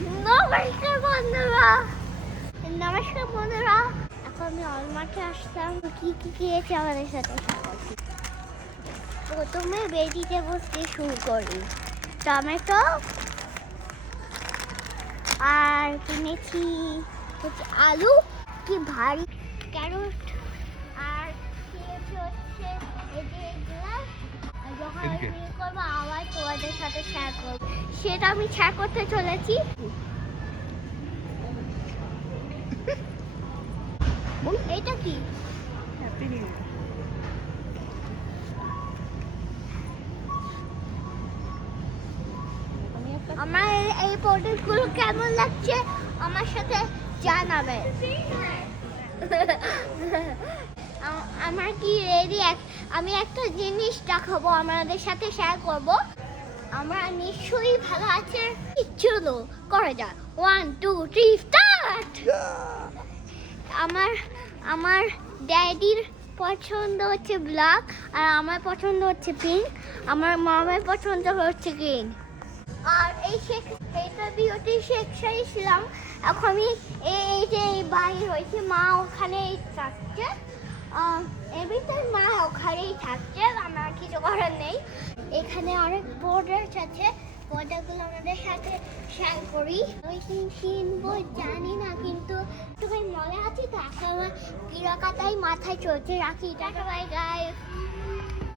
নমস্কার বন্ধুরা, নমস্কার বন্ধুরা। এখন আমি অলমার্টে আসলাম। কি কি খেয়েছি আমাদের সাথে খাওয়াচ্ছি। প্রথমে ভেজিটেবলস দিয়ে শুরু করি। টমেটো, আর কিনেছি হচ্ছে আলু, কি ভারী, ক্যারট, আর খেয়েছি হচ্ছে এই যে এগুলা। যখন আমি বিয়ে করবো আবার তোমাদের সাথে শেয়ার করবো, সেটা আমি শেয়ার করতে চলেছি। এটা কি? আমার এই প্রোডাক্টগুলো কেমন লাগছে আমার সাথে জানাবে। আমার কি রেডি? আমি একটা জিনিস দেখাবো, আমাদের সাথে শেয়ার করব। আমরা নিশ্চয়ই ভালো আছে। চলো করা যাক। 1 2 3 স্টার্ট। আমার ড্যাডির পছন্দ হচ্ছে ব্ল্যাক, আর আমার পছন্দ হচ্ছে পিঙ্ক, আমার মামার পছন্দ হচ্ছে গ্রিন। আর এইটা বিউটি সেকশনে ছিলাম। এখন আমি এই যে বাইরে রয়েছে, মা ওখানেই থাকছে। এভরিটাইম মা ওখানেই থাকছে, আমার কিছু করার নেই। এখানে অনেক প্রোডাক্ট আছে, প্রোডাক্টগুলো আমাদের সাথে শেয়ার করি। আমি কিনবো জানি না, কিন্তু একটু মনে আছে তো। এখন আমার কিরাকাটাই মাথায় চলছে, রাখি। Tata bye guys.